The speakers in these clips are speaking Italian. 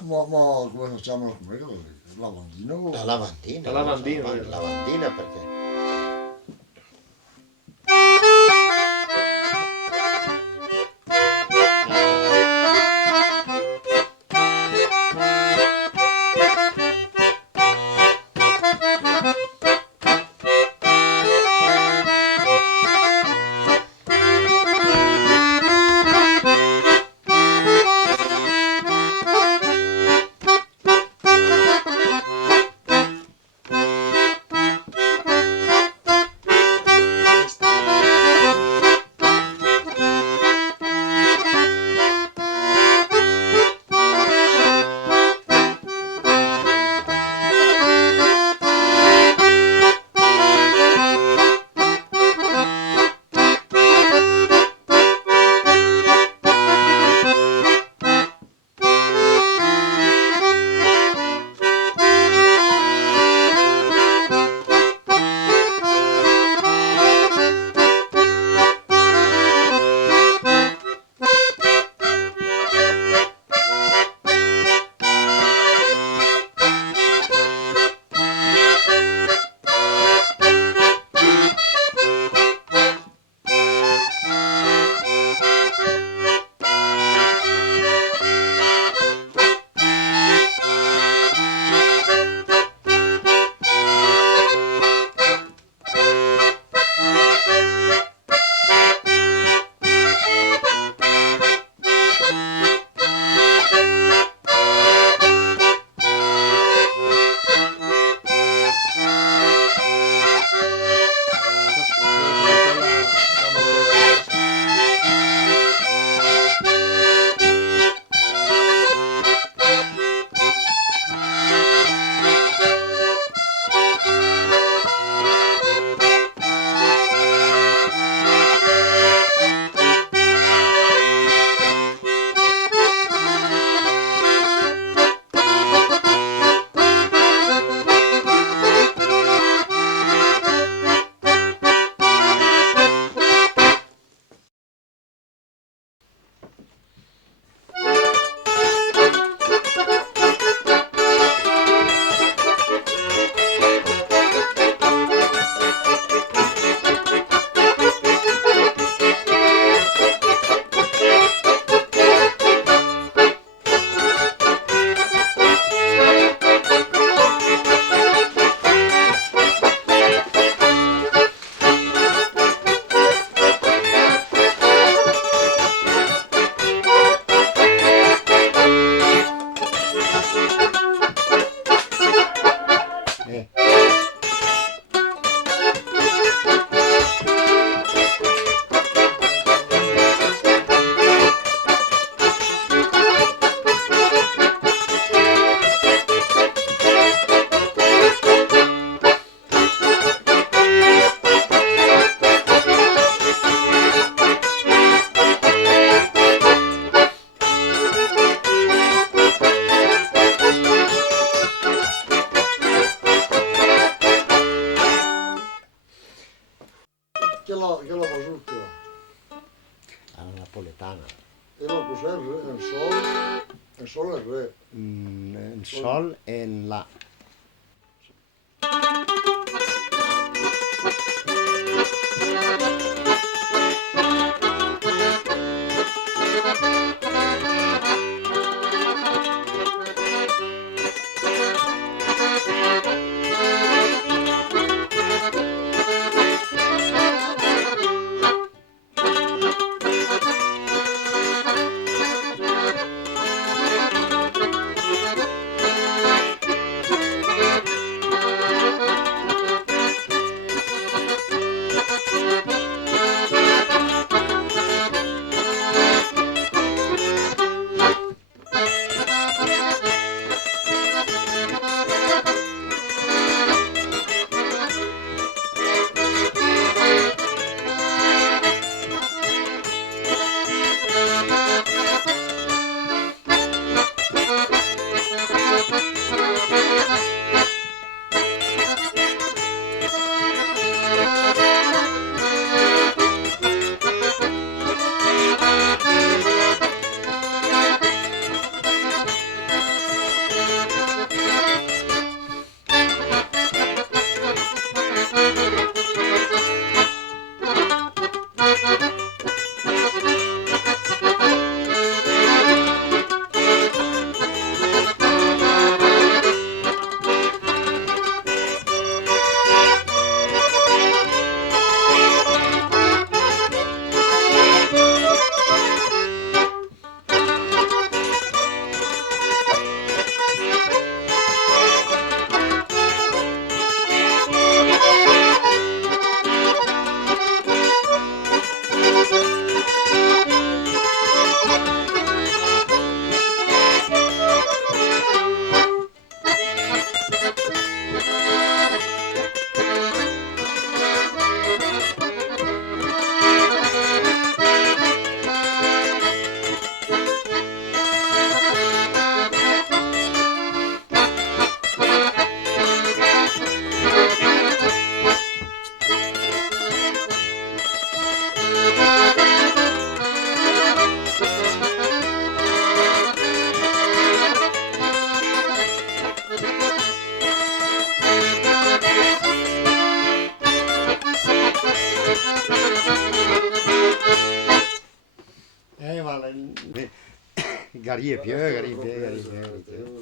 Ma come facciamo quello? Lavandino? La lavandina. La lavandina, La lavandina perché... Che la mazurka? Alla napoletana. E la cos'è il re? Il sol e il re. En sol, en la. Vale. Garibie.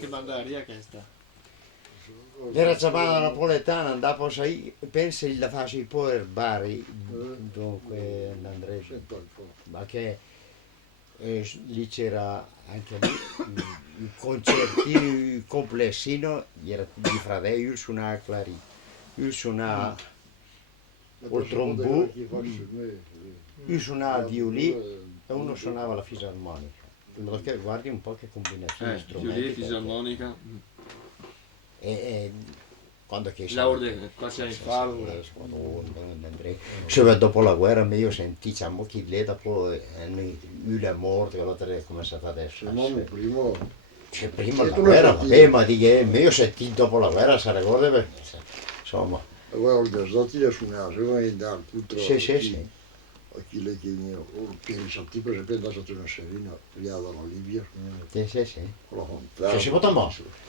Che mandaria questa? Era chiamata napoletana, dopo sai, pensa la fase poi il Bari, dunque Andrea, Senta un po'. ma che lì c'era anche lì un concertino complessino, era di fratelli, io suonavo clari, io suonavo il trombone, io suonavo violino e uno suonava la fisarmonica. In modo che guardi un po' che combinazione di strumenti. Violino, fisarmonica. E quando che Laurde, qua c'è il faro. Se dopo la guerra io sentì diciamo che lì dopo lui è morto e l'altra è cominciata adesso. Primo, Cioè, prima Sì, la tu lo guerra, sentivi. vabbè, ma di che io sentì dopo la guerra, si ricorda? Insomma, guarda, Zotti suonava, se vuoi andare contro sì. a chi le chiede, che mi sentì per esempio andato a una serina, via dalla Libia, Sì. con la fontana. Cioè, si può tomare.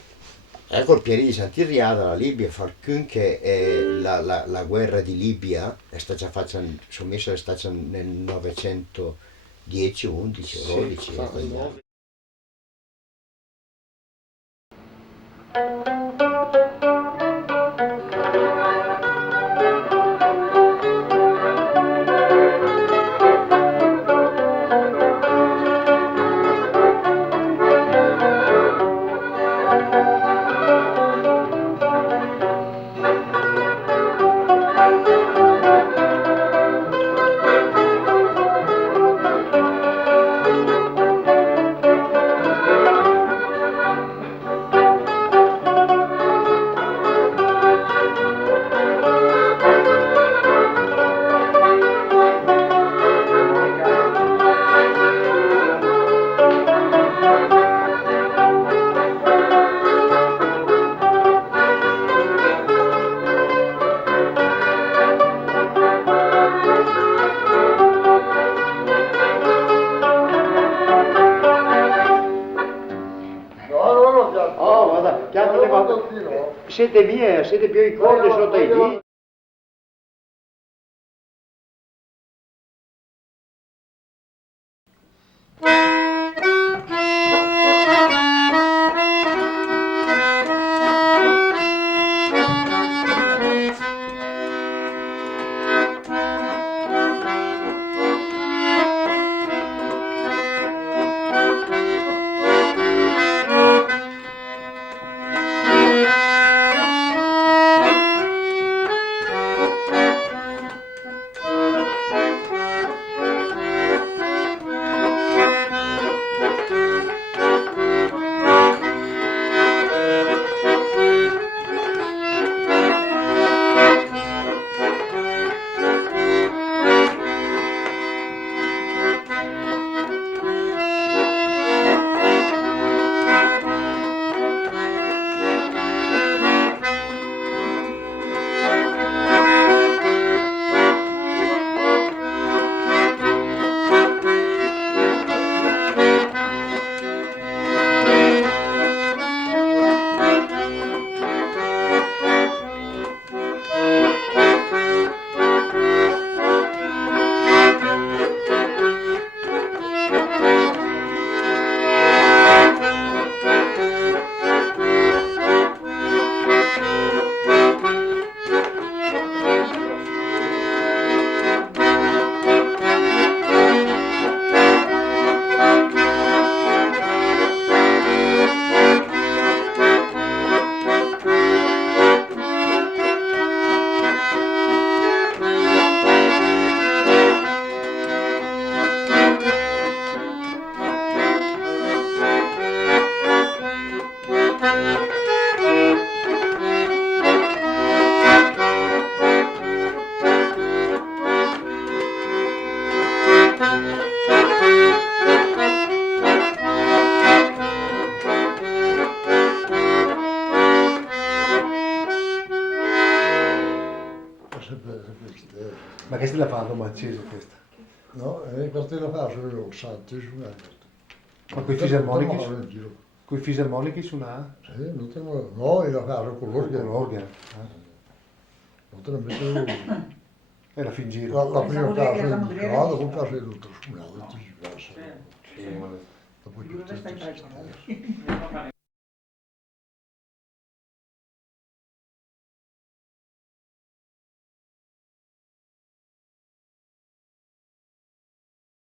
Ecco il piede di Sant'Iriada, la Libia, fa che la guerra di Libia è stata fatta, sommessa è stata nel 910, 11, 12. Oh, guarda, siete mie, siete più i cordi sotto i diti. Ma questa la fa a Roma accesa questa? No, questa la fa solo il santo suonare. Ma quei fisarmonici? Non in giro. Quei fisarmonici suonava? Sì, non te lo... No, la fa con Con l'organo. l'organo. Non te lo metto... Era fin giro. La prima Pensavo che era casa, modere. no, dopo casa è tutto suonato, tutti si passa. Sì. Dopo Dove tutto stai si impregnando?